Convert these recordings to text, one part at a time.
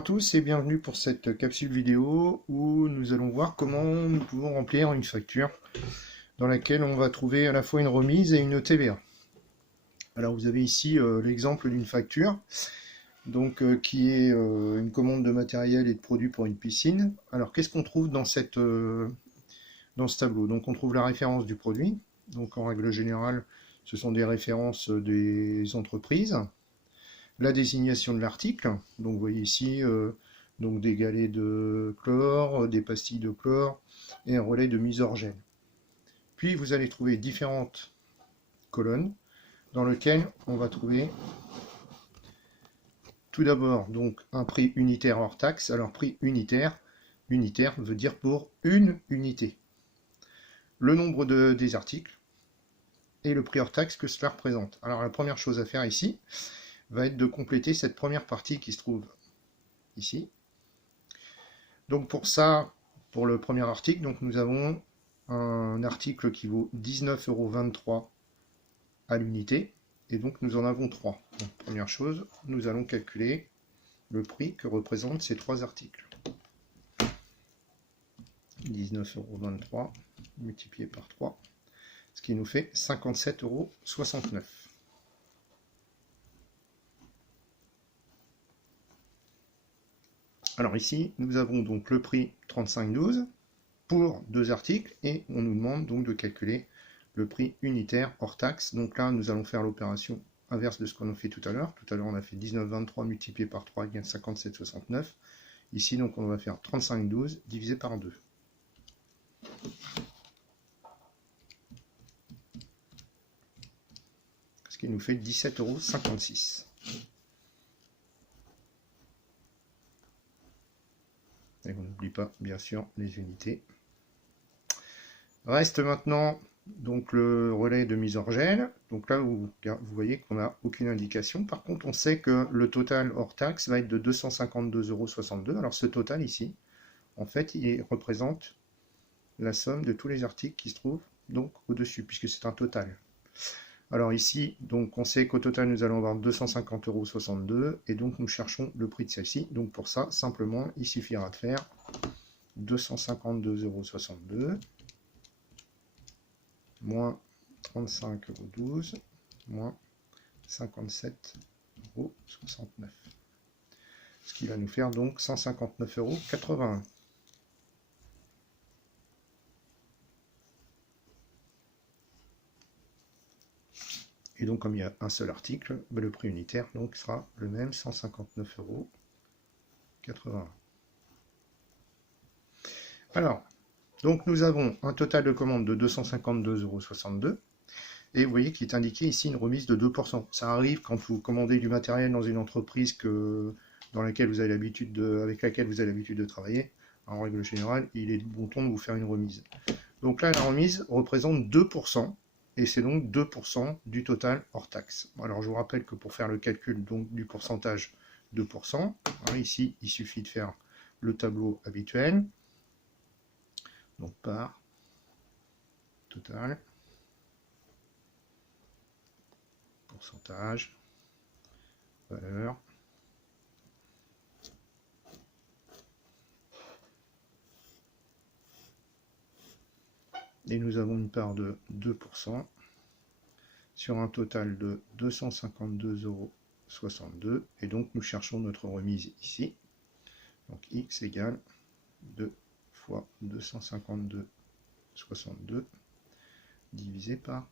à tous et bienvenue pour cette capsule vidéo où nous allons voir comment nous pouvons remplir une facture dans laquelle on va trouver à la fois une remise et une TVA. Alors vous avez ici l'exemple d'une facture donc, qui est une commande de matériel et de produits pour une piscine. Alors qu'est-ce qu'on trouve dans ce tableau? Donc on trouve la référence du produit, donc en règle générale ce sont des références des entreprises. La désignation de l'article, donc vous voyez ici donc des galets de chlore, des pastilles de chlore et un relais de Misorgène. Puis vous allez trouver différentes colonnes dans lesquelles on va trouver tout d'abord donc un prix unitaire hors taxe. Alors prix unitaire veut dire pour une unité. Le nombre des articles et le prix hors taxe que cela représente. Alors la première chose à faire ici va être de compléter cette première partie qui se trouve ici. Donc pour ça, pour le premier article, donc nous avons un article qui vaut 19,23 € à l'unité, et donc nous en avons 3. Donc première chose, nous allons calculer le prix que représentent ces 3 articles. 19,23 € multiplié par 3, ce qui nous fait 57,69 €. Alors ici, nous avons donc le prix 35,12 pour 2 articles et on nous demande donc de calculer le prix unitaire hors taxe. Donc là, nous allons faire l'opération inverse de ce qu'on a fait tout à l'heure. Tout à l'heure, on a fait 19,23 multiplié par 3 égale 57,69. Ici, donc, on va faire 35,12 divisé par 2. Ce qui nous fait 17,56 €. Et on n'oublie pas, bien sûr, les unités. Reste maintenant donc le relais de Misorgène. Donc là, vous voyez qu'on n'a aucune indication. Par contre, on sait que le total hors taxe va être de 252,62 €. Alors ce total ici, en fait, il représente la somme de tous les articles qui se trouvent donc au-dessus, puisque c'est un total. Alors ici, donc on sait qu'au total, nous allons avoir 250,62 € et donc nous cherchons le prix de celle-ci. Donc pour ça, simplement, il suffira de faire 252,62 € moins 35,12 € moins 57,69 €. Ce qui va nous faire donc 159,81 €. Et donc, comme il y a un seul article, le prix unitaire donc, sera le même, 159,81 €. Alors, donc nous avons un total de commandes de 252,62 € et vous voyez qu'il est indiqué ici une remise de 2%. Ça arrive quand vous commandez du matériel dans une entreprise avec laquelle vous avez l'habitude de travailler. En règle générale, il est de bon ton de vous faire une remise. Donc là, la remise représente 2%. Et c'est donc 2% du total hors taxe. Alors je vous rappelle que pour faire le calcul donc, du pourcentage 2%, hein, ici il suffit de faire le tableau habituel, donc par total, pourcentage, valeur, et nous avons une part de 2% sur un total de 252,62 €, et donc nous cherchons notre remise ici. Donc x égale 2 fois 252,62 divisé par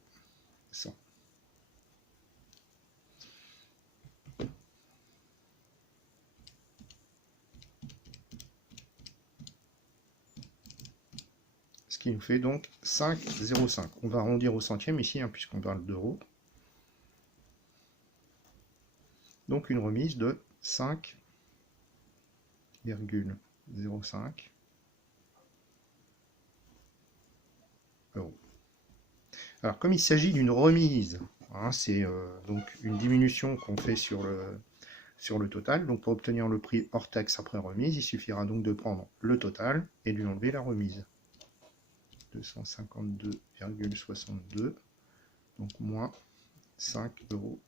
100. Ce qui nous fait donc 5,05. On va arrondir au centième ici, hein, puisqu'on parle d'euros. Donc une remise de 5,05 €. Alors comme il s'agit d'une remise, hein, c'est donc une diminution qu'on fait sur le total. Donc pour obtenir le prix hors taxe après remise, il suffira donc de prendre le total et de lui enlever la remise. 252,62, donc moins 5,05 €.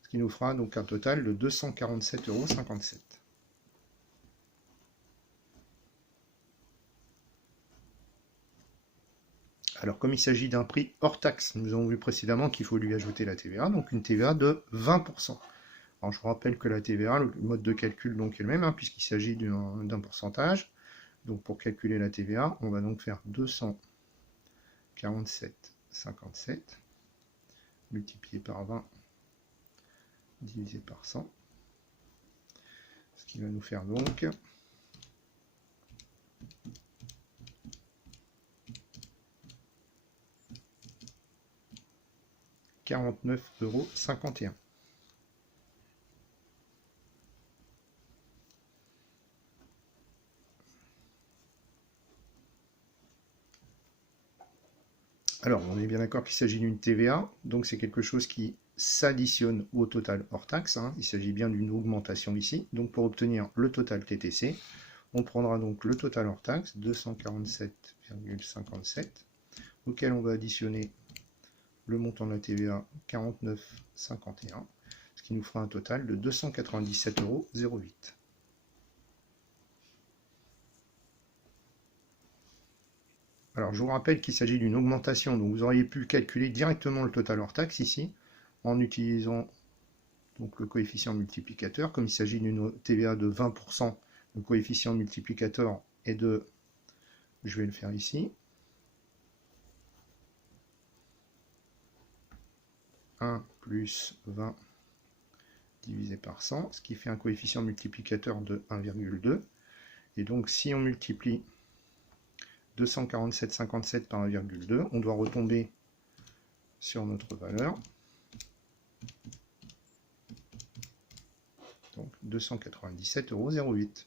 Ce Ce qui nous fera donc un total de 247,57 €. Alors, comme il s'agit d'un prix hors taxe, nous avons vu précédemment qu'il faut lui ajouter la TVA, donc une TVA de 20%. Alors, je vous rappelle que la TVA, le mode de calcul donc est le même, hein, puisqu'il s'agit d'un pourcentage. Donc, pour calculer la TVA, on va donc faire 247,57 multiplié par 20 divisé par 100, ce qui va nous faire donc 49,51 €. Alors, on est bien d'accord qu'il s'agit d'une TVA, donc c'est quelque chose qui s'additionne au total hors taxe, hein. Il s'agit bien d'une augmentation ici. Donc pour obtenir le total TTC, on prendra donc le total hors taxe, 247,57, auquel on va additionner le montant de la TVA, 49,51, ce qui nous fera un total de 297,08 €. Alors je vous rappelle qu'il s'agit d'une augmentation, donc vous auriez pu calculer directement le total hors taxe ici, en utilisant donc le coefficient multiplicateur. Comme il s'agit d'une TVA de 20%, le coefficient multiplicateur est de, je vais le faire ici, 1 plus 20 divisé par 100, ce qui fait un coefficient multiplicateur de 1,2. Et donc si on multiplie 247,57 par 1,2, on doit retomber sur notre valeur. Donc 297,08 €.